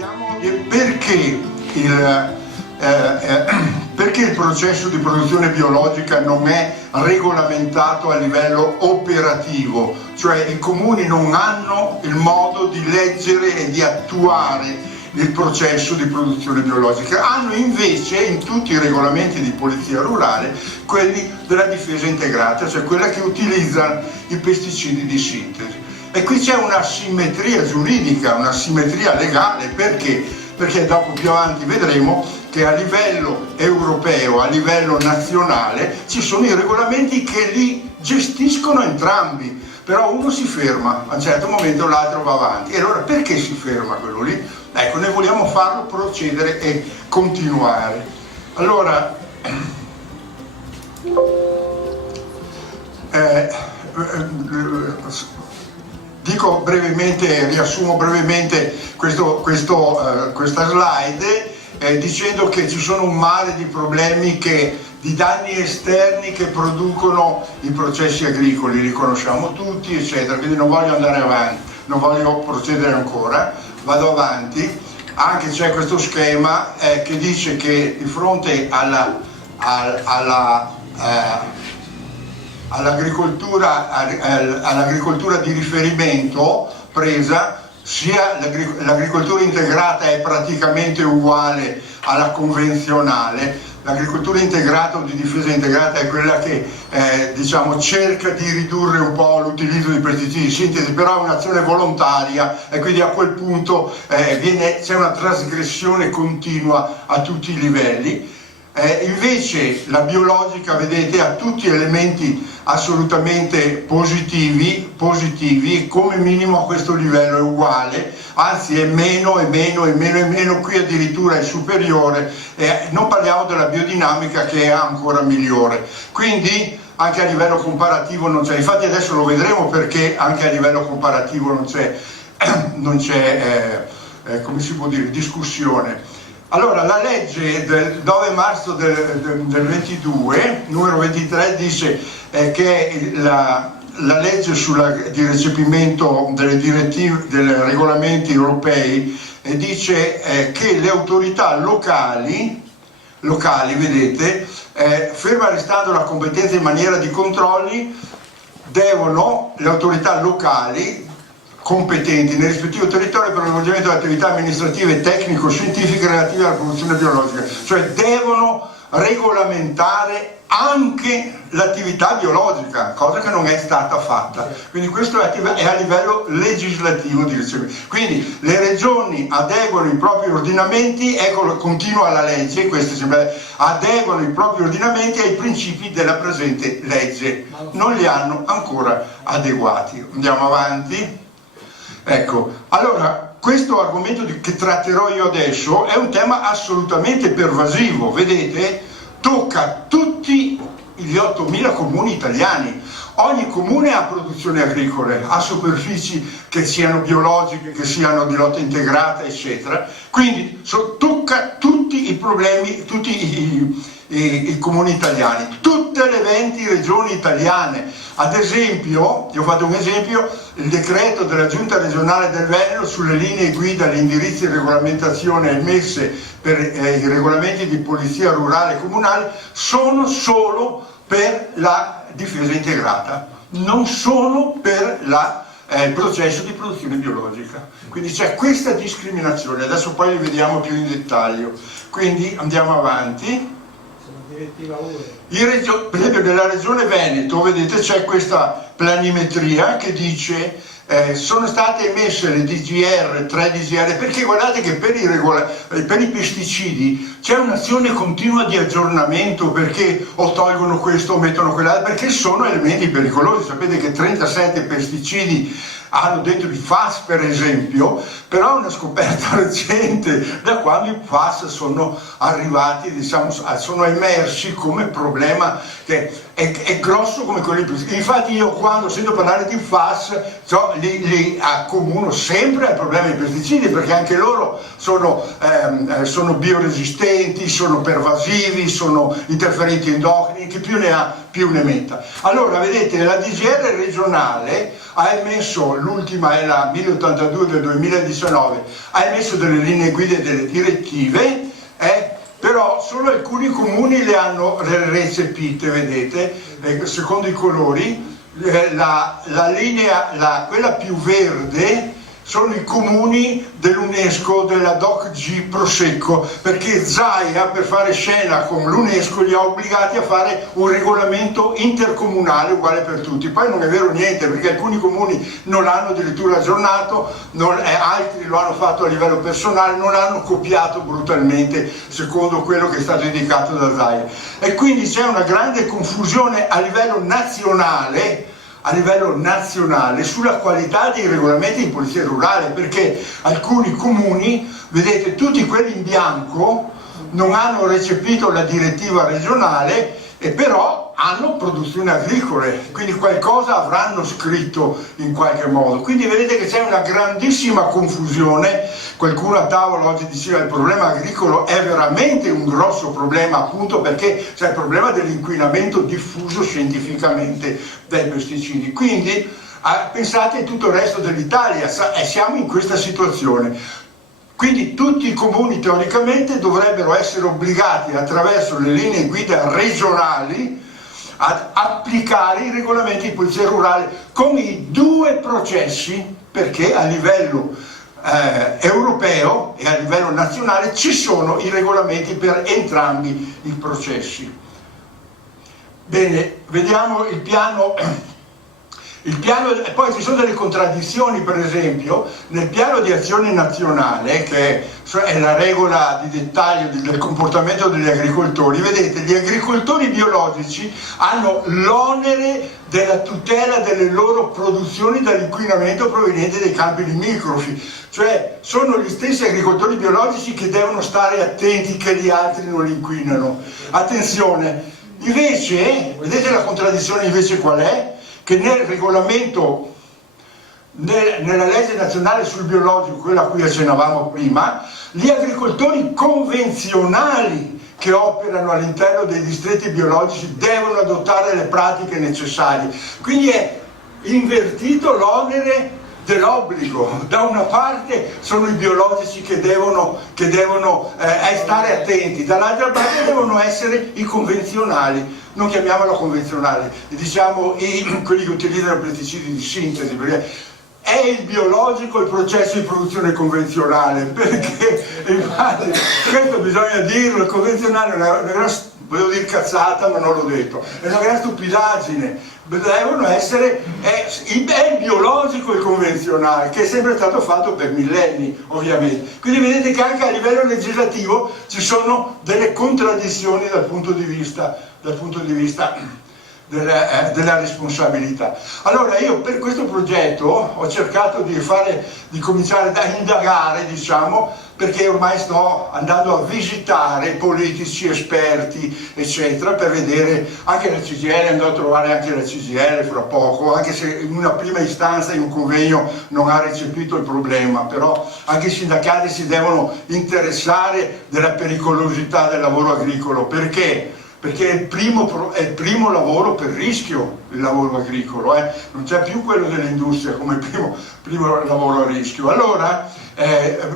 Parliamo di perché il processo di produzione biologica non è regolamentato a livello operativo, cioè i comuni non hanno il modo di leggere e di attuare il processo di produzione biologica, hanno invece in tutti i regolamenti di polizia rurale quelli della difesa integrata, cioè quella che utilizza i pesticidi di sintesi. E qui c'è una simmetria giuridica, una simmetria legale, perché? Perché dopo più avanti vedremo che a livello europeo, a livello nazionale, ci sono i regolamenti che li gestiscono entrambi, però uno si ferma, a un certo momento l'altro va avanti. E allora perché si ferma quello lì? Ecco, noi vogliamo farlo procedere e continuare. Allora, dico brevemente, riassumo brevemente questa slide dicendo che ci sono un mare di problemi di danni esterni che producono i processi agricoli, li conosciamo tutti, eccetera, quindi non voglio andare avanti, non voglio procedere ancora, vado avanti. Anche c'è questo schema che dice che di fronte all'agricoltura di riferimento presa, sia l'agricoltura integrata è praticamente uguale alla convenzionale. L'agricoltura integrata o di difesa integrata è quella che diciamo cerca di ridurre un po' l'utilizzo di pesticidi di sintesi, però è un'azione volontaria e quindi a quel punto c'è una trasgressione continua a tutti i livelli. Invece la biologica, vedete, ha tutti elementi assolutamente positivi, come minimo a questo livello è uguale, anzi è meno, qui addirittura è superiore, non parliamo della biodinamica che è ancora migliore, quindi anche a livello comparativo non c'è, infatti adesso lo vedremo perché anche a livello comparativo non c'è come si può dire, discussione. Allora, la legge del 9 marzo del 22, numero 23, dice che la legge di recepimento delle direttive, dei regolamenti europei, dice che le autorità locali, vedete, ferma restando la competenza in maniera di controlli, le autorità locali competenti nel rispettivo territorio per lo svolgimento di attività amministrative e tecnico-scientifiche relative alla produzione biologica, cioè devono regolamentare anche l'attività biologica, cosa che non è stata fatta. Quindi questo è a livello legislativo di ricevuto. Quindi le regioni adeguano i propri ordinamenti, ecco, continua la legge, adeguano i propri ordinamenti ai principi della presente legge, non li hanno ancora adeguati. Andiamo avanti. Ecco, allora questo argomento che tratterò io adesso è un tema assolutamente pervasivo, vedete, tocca tutti gli 8.000 comuni italiani. Ogni comune ha produzioni agricole, ha superfici che siano biologiche, che siano di lotta integrata, eccetera, quindi tocca tutti i problemi, tutti i comuni italiani, tutte le 20 regioni italiane. Ad esempio, io ho fatto un esempio, il decreto della Giunta regionale del Veneto sulle linee guida, gli indirizzi di regolamentazione emesse per i regolamenti di polizia rurale e comunale sono solo per la difesa integrata, non sono per il processo di produzione biologica. Quindi c'è questa discriminazione, adesso poi li vediamo più in dettaglio. Quindi andiamo avanti. Per esempio nella regione Veneto, vedete, c'è questa planimetria che dice sono state emesse le DGR, 3 DGR, perché guardate che per i pesticidi c'è un'azione continua di aggiornamento, perché o tolgono questo o mettono quell'altro, perché sono elementi pericolosi. Sapete che 37 pesticidi hanno dentro i FAS, per esempio, però è una scoperta recente, da quando i FAS sono arrivati, diciamo, sono emersi come problema che è grosso come quello di pesticidi. Infatti io quando sento parlare di FAS, li accomuno sempre al problema dei pesticidi, perché anche loro sono bioresistenti, sono pervasivi, sono interferenti endocrini, chi più ne ha più ne metta. Allora vedete, la DGR regionale ha emesso, l'ultima è la 1082 del 2019, ha emesso delle linee guida e delle direttive, però solo alcuni comuni le hanno recepite, vedete, secondo i colori. La linea, quella più verde, sono i comuni dell'UNESCO, della DOC-G Prosecco, perché Zaia, per fare scena con l'UNESCO, li ha obbligati a fare un regolamento intercomunale uguale per tutti. Poi non è vero niente, perché alcuni comuni non l'hanno addirittura aggiornato, altri lo hanno fatto a livello personale, non hanno copiato brutalmente secondo quello che è stato indicato da Zaia. E quindi c'è una grande confusione a livello nazionale sulla qualità dei regolamenti di polizia rurale, perché alcuni comuni, vedete, tutti quelli in bianco non hanno recepito la direttiva regionale e però hanno produzioni agricole, quindi qualcosa avranno scritto in qualche modo. Quindi vedete che c'è una grandissima confusione. Qualcuno a tavola oggi diceva che il problema agricolo è veramente un grosso problema, appunto perché c'è il problema dell'inquinamento diffuso scientificamente dai pesticidi. Quindi pensate a tutto il resto dell'Italia, e siamo in questa situazione. Quindi tutti i comuni teoricamente dovrebbero essere obbligati attraverso le linee guida regionali ad applicare i regolamenti di polizia rurale con i due processi, perché a livello europeo e a livello nazionale ci sono i regolamenti per entrambi i processi. Bene, vediamo il piano. E poi ci sono delle contraddizioni, per esempio nel piano di azione nazionale, che è la regola di dettaglio del comportamento degli agricoltori. Vedete, gli agricoltori biologici hanno l'onere della tutela delle loro produzioni dall'inquinamento proveniente dai campi limitrofi, cioè sono gli stessi agricoltori biologici che devono stare attenti che gli altri non li inquinano. Attenzione, invece, vedete la contraddizione invece qual è? Che nel regolamento, nella legge nazionale sul biologico, quella a cui accennavamo prima, gli agricoltori convenzionali che operano all'interno dei distretti biologici devono adottare le pratiche necessarie. Quindi è invertito l'onere dell'obbligo. Da una parte sono i biologici che devono stare attenti, dall'altra parte devono essere i convenzionali. Non chiamiamolo convenzionale, diciamo quelli che utilizzano pesticidi di sintesi, perché è il biologico il processo di produzione convenzionale, perché infatti questo bisogna dirlo, il convenzionale è una gran, volevo dire cazzata ma non l'ho detto, è una gran stupidaggine. Devono essere, è il biologico il convenzionale, che è sempre stato fatto per millenni ovviamente. Quindi vedete che anche a livello legislativo ci sono delle contraddizioni dal punto di vista della responsabilità. Allora io per questo progetto ho cercato di cominciare da indagare, diciamo, perché ormai sto andando a visitare politici, esperti, eccetera, per vedere anche la CGIL, andrò a trovare anche la CGIL fra poco, anche se in una prima istanza in un convegno non ha recepito il problema, però anche i sindacati si devono interessare della pericolosità del lavoro agricolo. Perché? Perché è il primo lavoro per rischio, il lavoro agricolo, non c'è più quello dell'industria come primo lavoro a rischio. Allora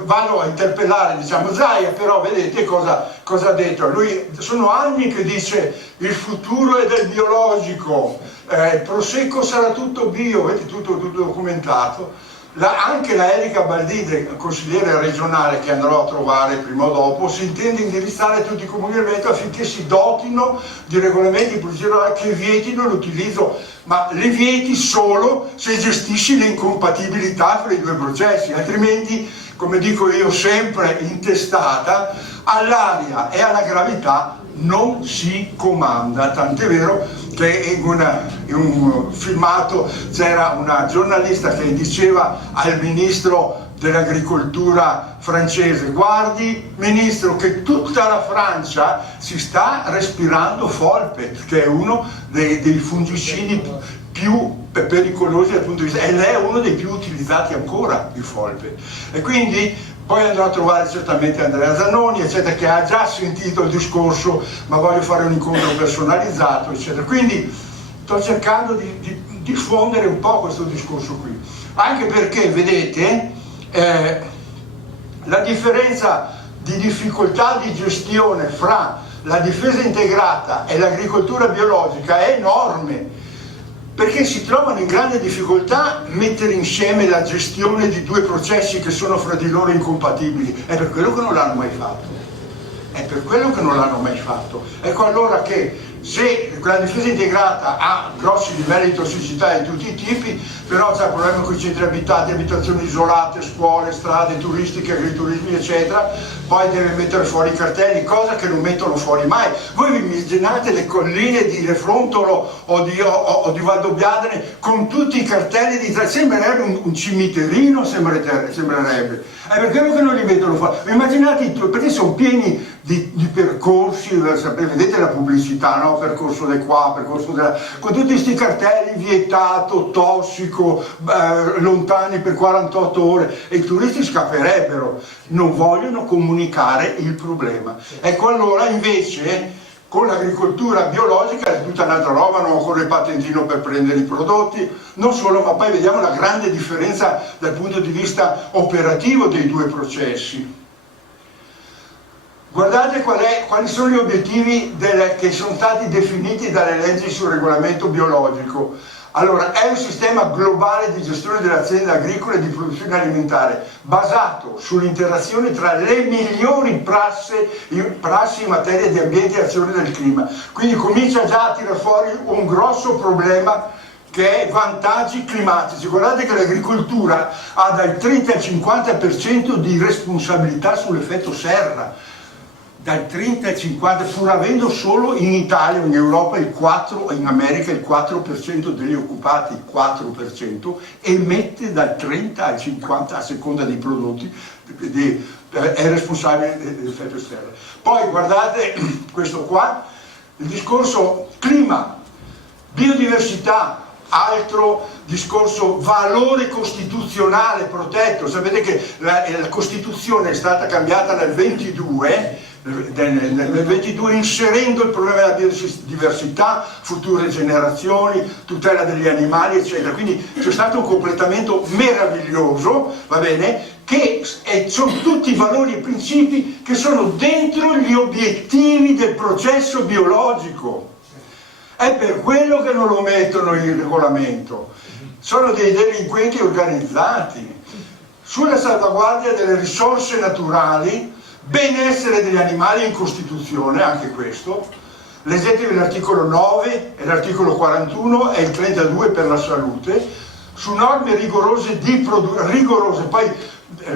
vado a interpellare, diciamo, Zaia, però vedete cosa ha detto. Lui sono anni che dice il futuro è del biologico, Prosecco sarà tutto bio, vedete, tutto documentato. Anche la Erika Baldide, consigliere regionale che andrò a trovare prima o dopo, si intende indirizzare tutti i comuni del Veneto affinché si dotino di regolamenti di polizia rurale che vietino l'utilizzo, ma le vieti solo se gestisci le incompatibilità fra i due processi, altrimenti, come dico io sempre in testata, all'aria e alla gravità non si comanda, tant'è vero che in un filmato c'era una giornalista che diceva al ministro dell'agricoltura francese: guardi ministro che tutta la Francia si sta respirando Folpet, che è uno dei fungicidi più pericolosi dal punto di vista, ed è uno dei più utilizzati ancora, il FOLPE. E quindi poi andrò a trovare certamente Andrea Zanoni, eccetera, che ha già sentito il discorso, ma voglio fare un incontro personalizzato, eccetera. Quindi sto cercando di diffondere un po' questo discorso qui, anche perché, vedete, la differenza di difficoltà di gestione fra la difesa integrata e l'agricoltura biologica è enorme, perché si trovano in grande difficoltà mettere insieme la gestione di due processi che sono fra di loro incompatibili. È per quello che non l'hanno mai fatto. È per quello che non l'hanno mai fatto. Ecco allora che se la difesa integrata ha grossi livelli di tossicità di tutti i tipi, però c'è il problema con i centri abitati, abitazioni isolate, scuole, strade, turistiche, agriturismi, eccetera, poi deve mettere fuori i cartelli, cosa che non mettono fuori mai. Voi vi immaginate le colline di Refrontolo o di Valdobbiadene con tutti i cartelli sembrerebbe un cimiterino, sembrerebbe. È per quello che non li vedono fuori. Immaginate, perché sono pieni di percorsi, vedete la pubblicità, no? Percorso di qua, percorso di là, con tutti questi cartelli: vietato, tossico, lontani per 48 ore, e i turisti scapperebbero, non vogliono comunicare il problema. Ecco allora invece con l'agricoltura biologica è tutta un'altra roba, non occorre il patentino per prendere i prodotti, non solo, ma poi vediamo la grande differenza dal punto di vista operativo dei due processi. Guardate quali sono gli obiettivi che sono stati definiti dalle leggi sul regolamento biologico. Allora, è un sistema globale di gestione delle aziende agricole e di produzione alimentare, basato sull'interazione tra le migliori prassi in materia di ambiente e azione del clima. Quindi comincia già a tirare fuori un grosso problema che è vantaggi climatici. Guardate che l'agricoltura ha dal 30 al 50% di responsabilità sull'effetto serra. Dal 30 al 50, pur avendo solo in Italia o in Europa il 4%, in America il 4% degli occupati, il 4%, emette dal 30 al 50 a seconda dei prodotti, è responsabile dell'effetto serra. Poi guardate questo qua, il discorso clima, biodiversità, altro discorso valore costituzionale protetto. Sapete che la Costituzione è stata cambiata nel 22, inserendo il problema della biodiversità, future generazioni, tutela degli animali, eccetera. Quindi c'è stato un completamento meraviglioso, va bene, che sono tutti valori e principi che sono dentro gli obiettivi del processo biologico. È per quello che non lo mettono in regolamento. Sono dei delinquenti organizzati. Sulla salvaguardia delle risorse naturali, benessere degli animali in Costituzione, anche questo. Leggetevi l'articolo 9 e l'articolo 41 e il 32 per la salute, su norme rigorose poi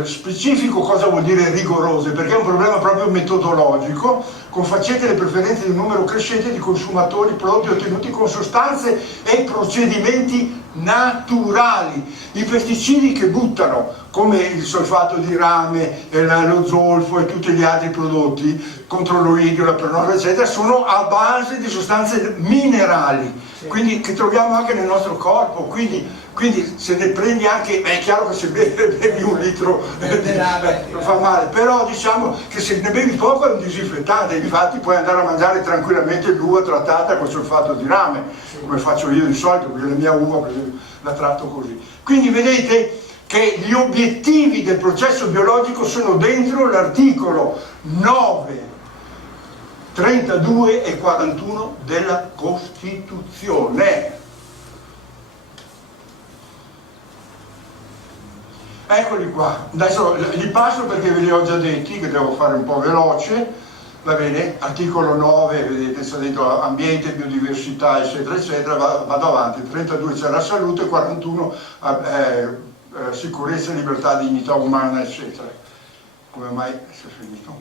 specifico cosa vuol dire rigorose, perché è un problema proprio metodologico. Confacete le preferenze di un numero crescente di consumatori prodotti ottenuti con sostanze e procedimenti naturali. I pesticidi che buttano, come il solfato di rame, lo zolfo e tutti gli altri prodotti contro l'oidio, la pernosa, eccetera, sono a base di sostanze minerali, quindi che troviamo anche nel nostro corpo. Quindi se ne prendi anche, è chiaro che se bevi un litro fa male, però diciamo che se ne bevi poco è un disinfettante, infatti puoi andare a mangiare tranquillamente l'uva trattata con solfato di rame, come faccio io di solito, perché la mia uva per esempio, la tratto così. Quindi vedete che gli obiettivi del processo biologico sono dentro l'articolo 9, 32 e 41 della Costituzione. Eccoli qua, adesso li passo perché ve li ho già detti, che devo fare un po' veloce, va bene? Articolo 9, vedete, sta dentro ambiente, biodiversità, eccetera, eccetera, vado avanti, 32 c'è la salute, 41 sicurezza, libertà, dignità umana, eccetera. Come mai si è finito?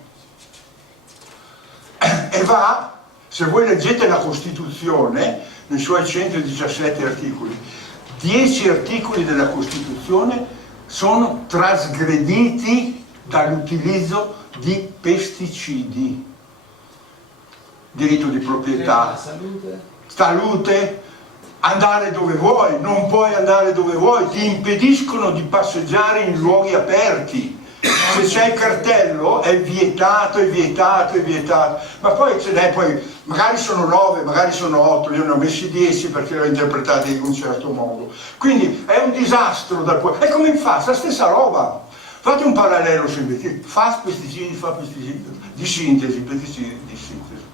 E va, se voi leggete la Costituzione, nei suoi 117 articoli, 10 articoli della Costituzione sono trasgrediti dall'utilizzo di pesticidi. Diritto di proprietà, salute, andare dove vuoi, non puoi andare dove vuoi, ti impediscono di passeggiare in luoghi aperti. Se c'è il cartello è vietato, è vietato, è vietato, ma poi ce n'è, poi magari sono 9, magari sono 8, io ne ho messi 10 perché li ho interpretati in un certo modo. Quindi è un disastro, è come in FAS, la stessa roba. Fate un parallelo se invece FAS pesticidi, fa pesticidi di sintesi, pesticidi di sintesi.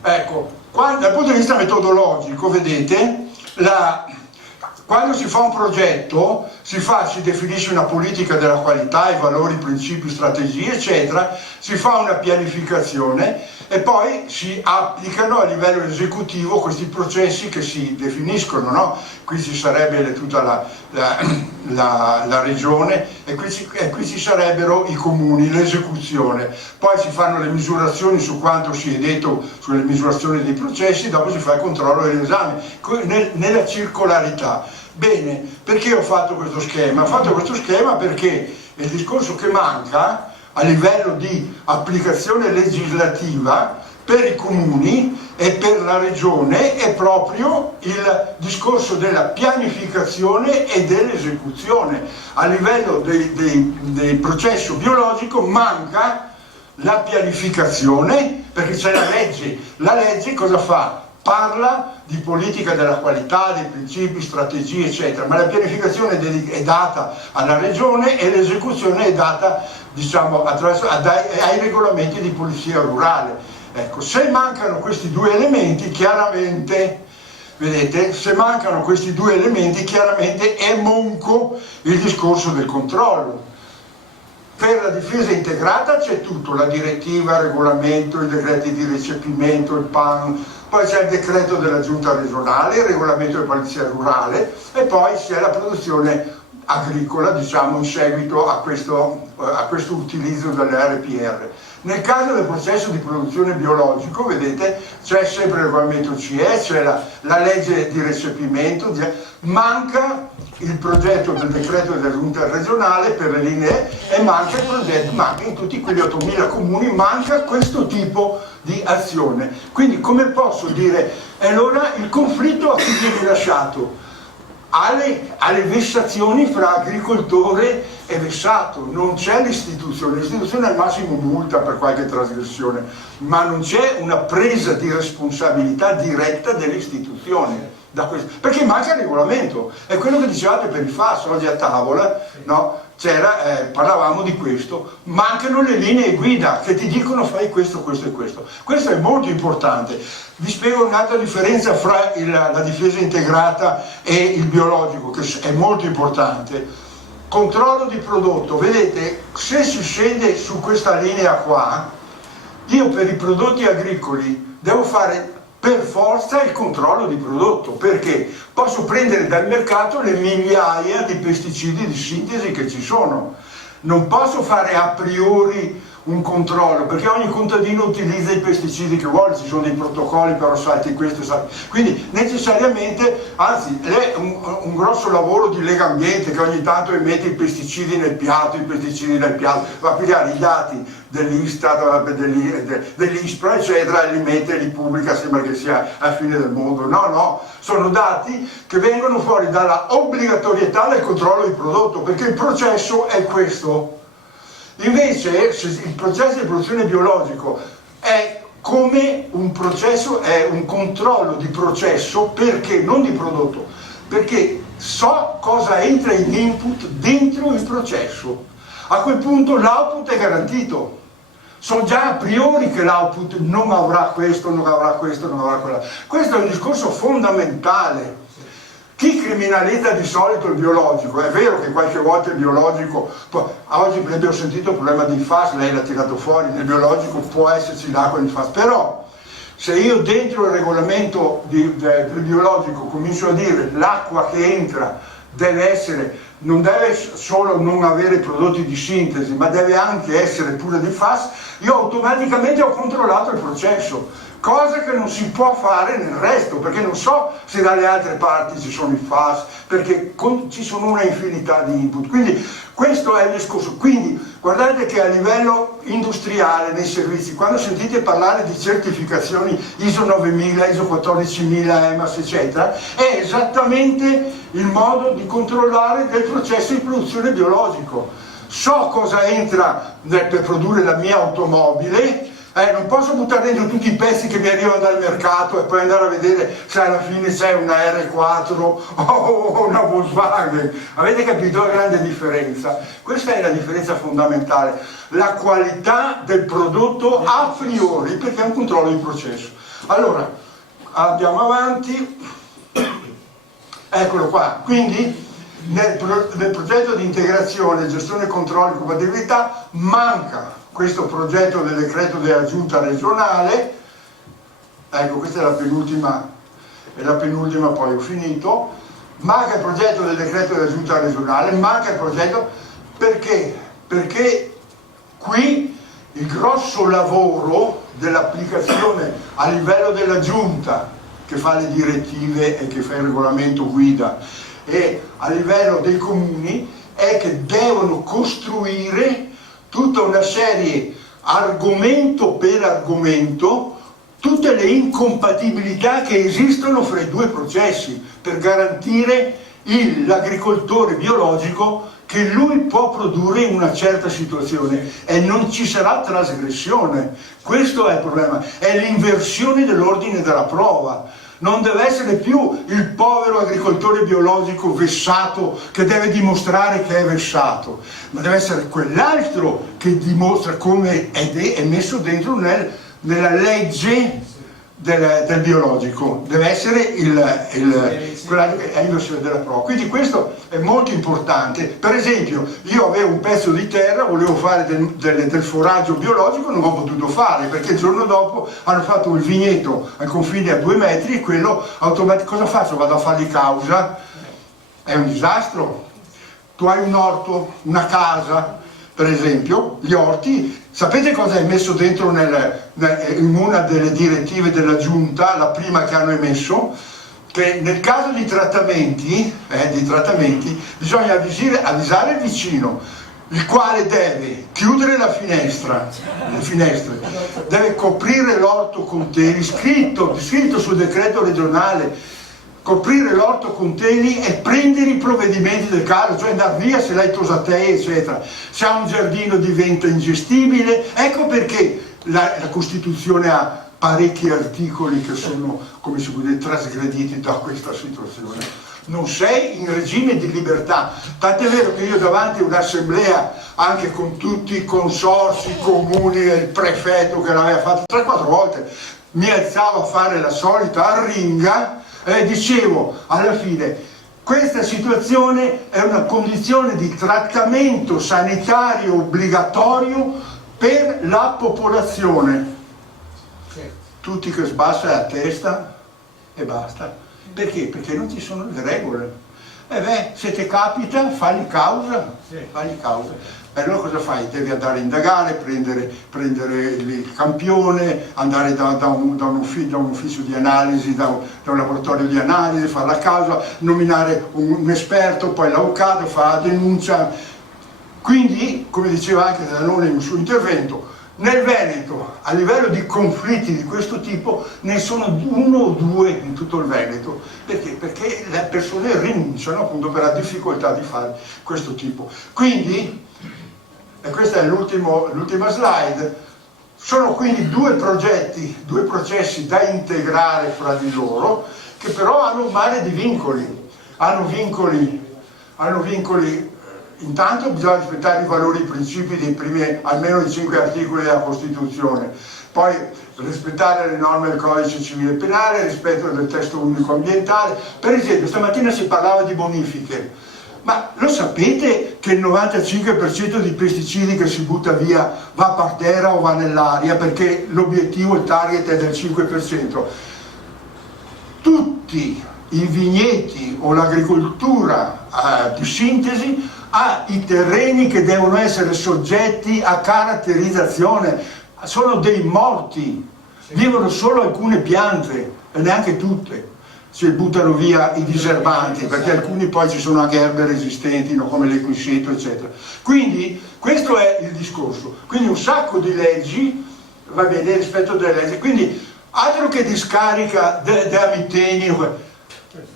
Ecco, dal punto di vista metodologico, vedete, quando si fa un progetto, si definisce una politica della qualità, i valori, i principi, strategie, eccetera, si fa una pianificazione e poi si applicano a livello esecutivo questi processi che si definiscono, no? Qui ci sarebbe tutta la regione e qui ci sarebbero i comuni, l'esecuzione. Poi si fanno le misurazioni su quanto si è detto sulle misurazioni dei processi, dopo si fa il controllo e l'esame, nella circolarità. Bene, perché ho fatto questo schema? Ho fatto questo schema perché il discorso che manca a livello di applicazione legislativa per i comuni e per la regione è proprio il discorso della pianificazione e dell'esecuzione. A livello del processo biologico manca la pianificazione perché c'è la legge. La legge cosa fa? Parla di politica della qualità, dei principi, strategie, eccetera, ma la pianificazione è data alla regione e l'esecuzione è data, diciamo, ai regolamenti di polizia rurale. Ecco, se mancano questi due elementi, chiaramente, vedete, se mancano questi due elementi, chiaramente è monco il discorso del controllo. Per la difesa integrata c'è tutto, la direttiva, il regolamento, i decreti di recepimento, il PAN, poi c'è il decreto della giunta regionale, il regolamento di polizia rurale e poi c'è la produzione agricola, diciamo, in seguito a questo utilizzo delle RPR. Nel caso del processo di produzione biologico, vedete, c'è sempre il regolamento CE, c'è la legge di recepimento, manca il progetto del decreto della giunta regionale per le linee e manca il progetto, manca in tutti quegli 8.000 comuni, manca questo tipo di azione. Quindi come posso dire, allora il conflitto a chi viene lasciato? Alle vessazioni fra agricoltore e vessato, non c'è l'istituzione è al massimo multa per qualche trasgressione, ma non c'è una presa di responsabilità diretta dell'istituzione, perché manca il regolamento, è quello che dicevate per il FAS oggi a tavola, no? Parlavamo di questo, mancano le linee guida che ti dicono fai questo, questo e questo. Questo è molto importante. Vi spiego un'altra differenza fra la difesa integrata e il biologico, che è molto importante. Controllo di prodotto, vedete, se si scende su questa linea qua, io per i prodotti agricoli devo fare per forza il controllo di prodotto, perché posso prendere dal mercato le migliaia di pesticidi di sintesi che ci sono, non posso fare a priori un controllo, perché ogni contadino utilizza i pesticidi che vuole, ci sono dei protocolli però salti questo, salti. Quindi necessariamente, anzi è un grosso lavoro di Legambiente che ogni tanto emette i pesticidi nel piatto, va a pigliare i dati dell'Istat, dell'ISPRA eccetera e li mette e li pubblica, sembra che sia alla fine del mondo. No, sono dati che vengono fuori dalla obbligatorietà del controllo di prodotto, perché il processo è questo. Invece il processo di produzione biologico è come un processo, è un controllo di processo, perché non di prodotto, perché so cosa entra in input dentro il processo. A quel punto l'output è garantito. So già a priori che l'output non avrà questo, non avrà questo, non avrà quello. Questo è un discorso fondamentale. Chi criminalizza di solito il biologico, è vero che qualche volta il biologico, oggi per esempio ho sentito il problema dei FAS, lei l'ha tirato fuori, nel biologico può esserci l'acqua di FAS, però se io dentro il regolamento del biologico comincio a dire l'acqua che entra deve essere, non deve solo non avere prodotti di sintesi, ma deve anche essere pure di FAS, io automaticamente ho controllato il processo. cosa che non si può fare nel resto, perché non so se dalle altre parti ci sono i FAS, perché ci sono una infinità di input. Quindi questo è il discorso. Quindi guardate che a livello industriale, nei servizi, quando sentite parlare di certificazioni ISO 9000, ISO 14000, EMAS, eccetera, è esattamente il modo di controllare del processo di produzione biologico. So cosa entra per produrre la mia automobile, non posso buttare dentro tutti i pezzi che mi arrivano dal mercato e poi andare a vedere se alla fine c'è una R4 o una Volkswagen. Avete capito la grande differenza? Questa è la differenza fondamentale, la qualità del prodotto a priori, perché è un controllo di processo. Allora, andiamo avanti, eccolo qua. Quindi nel progetto di integrazione, gestione, controllo e compatibilità manca questo progetto del decreto della giunta regionale. Ecco, questa è la penultima, poi ho finito. Manca il progetto del decreto della giunta regionale, manca il progetto perché qui il grosso lavoro dell'applicazione a livello della giunta, che fa le direttive e che fa il regolamento guida, e a livello dei comuni, è che devono costruire tutta una serie, argomento per argomento, tutte le incompatibilità che esistono fra i due processi per garantire l'agricoltore biologico che lui può produrre in una certa situazione e non ci sarà trasgressione. Questo è il problema, è l'inversione dell'ordine della prova. Non deve essere più il povero agricoltore biologico vessato che deve dimostrare che è vessato, ma deve essere quell'altro che dimostra come è messo dentro nella legge del biologico, deve essere quella che è l'inversione della prova. Quindi questo è molto importante. Per esempio, io avevo un pezzo di terra, volevo fare del foraggio biologico, non ho potuto fare perché il giorno dopo hanno fatto il vigneto al confine a 2 metri e quello automaticamente, cosa faccio? Vado a fargli causa? È un disastro. Tu hai un orto, una casa, per esempio, gli orti, sapete cosa è messo dentro in una delle direttive della giunta, la prima che hanno emesso? Che nel caso di trattamenti bisogna avvisare il vicino, il quale deve chiudere le finestre, deve coprire l'orto con teli, scritto sul decreto regionale, coprire l'orto con teli e prendere i provvedimenti del caso, cioè andare via se l'hai tosatei, eccetera. Se ha un giardino diventa ingestibile. Ecco perché la Costituzione ha parecchi articoli che sono, come si può dire, trasgrediti da questa situazione. Non sei in regime di libertà, tant'è vero che io davanti a un'assemblea, anche con tutti i consorsi, i comuni e il prefetto che l'aveva fatto 3-4 volte, mi alzavo a fare la solita arringa e dicevo alla fine: questa situazione è una condizione di trattamento sanitario obbligatorio per la popolazione. Tutti che sbassa la testa e basta. Perché? Perché non ci sono le regole. Se ti capita, fagli causa. E allora cosa fai? Devi andare a indagare, prendere il campione, andare da un ufficio di analisi, da un laboratorio di analisi, fare la causa, nominare un esperto, poi l'avvocato fa la denuncia. Quindi, come diceva anche Zanoni nel suo intervento, nel Veneto, a livello di conflitti di questo tipo, ne sono 1 o 2 in tutto il Veneto. Perché? Perché le persone rinunciano appunto per la difficoltà di fare questo tipo. Quindi, e questa è l'ultima slide, sono quindi 2 processi da integrare fra di loro, che però hanno un mare di vincoli. Hanno vincoli. Intanto bisogna rispettare i valori e i principi dei primi, almeno i 5 articoli della Costituzione, poi rispettare le norme del Codice Civile Penale, rispetto del testo unico ambientale. Per esempio, stamattina si parlava di bonifiche, ma lo sapete che il 95% dei pesticidi che si butta via va per terra o va nell'aria, perché l'obiettivo, il target è del 5%. Tutti i vigneti o l'agricoltura di sintesi ha i terreni che devono essere soggetti a caratterizzazione, sono dei morti, vivono solo alcune piante e neanche tutte. Si buttano via i diserbanti, perché alcuni poi ci sono anche erbe resistenti, no? Come l'equiseto, eccetera. Quindi questo è il discorso. Quindi un sacco di leggi, va bene, rispetto delle leggi. Quindi altro che discarica della Miteni,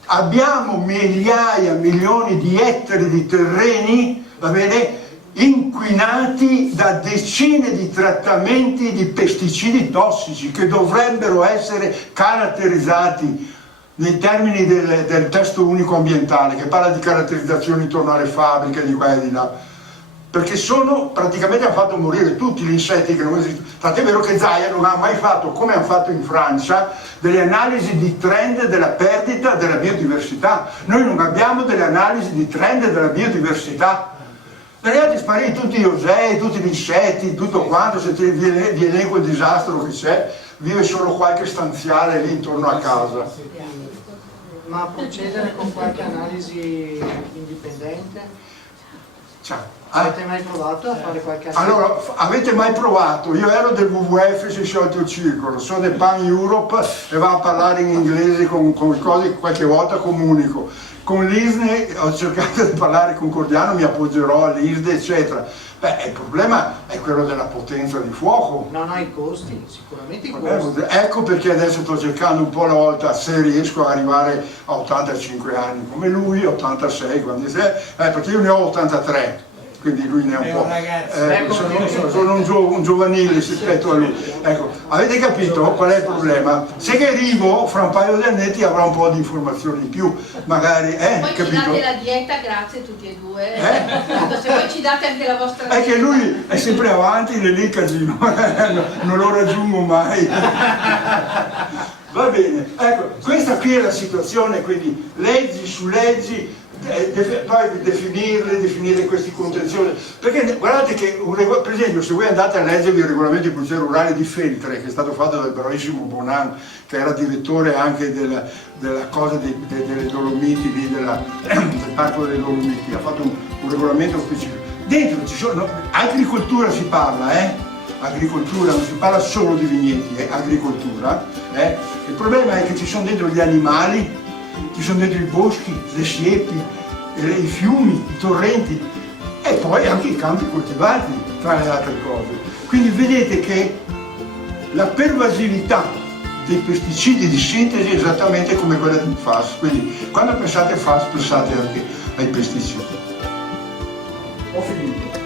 abbiamo migliaia, milioni di ettari di terreni, va bene, inquinati da decine di trattamenti di pesticidi tossici che dovrebbero essere caratterizzati nei termini del testo unico ambientale, che parla di caratterizzazione intorno alle fabbriche di qua e di là, perché praticamente hanno fatto morire tutti gli insetti che non esistono. Tant'è vero che Zaia non ha mai fatto, come hanno fatto in Francia, delle analisi di trend della perdita della biodiversità. Noi non abbiamo delle analisi di trend della biodiversità. Dagli spariti tutti gli osei, tutti gli insetti, tutto quanto, se vi elenco il disastro che c'è, vive solo qualche stanziale lì intorno a casa. Ma procedere con qualche analisi indipendente? Ciao. Avete mai provato a fare qualche analisi? Allora, avete mai provato? Io ero del WWF, si è sciolto il circolo, sono del Pan Europe e va a parlare in inglese con cose che qualche volta comunico. Con l'ISNE ho cercato di parlare con Cordiano, mi appoggerò all'ISNE, eccetera. Beh, il problema è quello della potenza di fuoco. Non ho i costi, sicuramente i costi. Ecco perché adesso sto cercando un po' alla volta, se riesco ad arrivare a 85 anni come lui, 86, perché io ne ho 83. Quindi lui ne è un po'. Sono un giovanile rispetto a lui. Ecco, avete capito qual è il problema? Se che arrivo, fra un paio di annetti avrà un po' di informazioni in più, magari, poi capito? ci date la dieta, grazie tutti e due. Se poi ci date anche la vostra dieta. È che lui è sempre avanti, lì casino, non lo raggiungo mai. Va bene, ecco, questa qui è la situazione, quindi leggi su leggi, poi definire questi contenziosi, perché guardate che per esempio se voi andate a leggervi il regolamento di produzione rurale di Feltre, che è stato fatto dal bravissimo Bonan, che era direttore anche della cosa delle Dolomiti, del parco delle Dolomiti, ha fatto un regolamento specifico. Dentro ci sono, agricoltura si parla, agricoltura, non si parla solo di vigneti, è agricoltura. Il problema è che ci sono dentro gli animali, ci sono dentro i boschi, le siepi, i fiumi, i torrenti e poi anche i campi coltivati, tra le altre cose. Quindi vedete che la pervasività dei pesticidi di sintesi è esattamente come quella del FAS, quindi quando pensate FAS pensate anche ai pesticidi. Ho finito.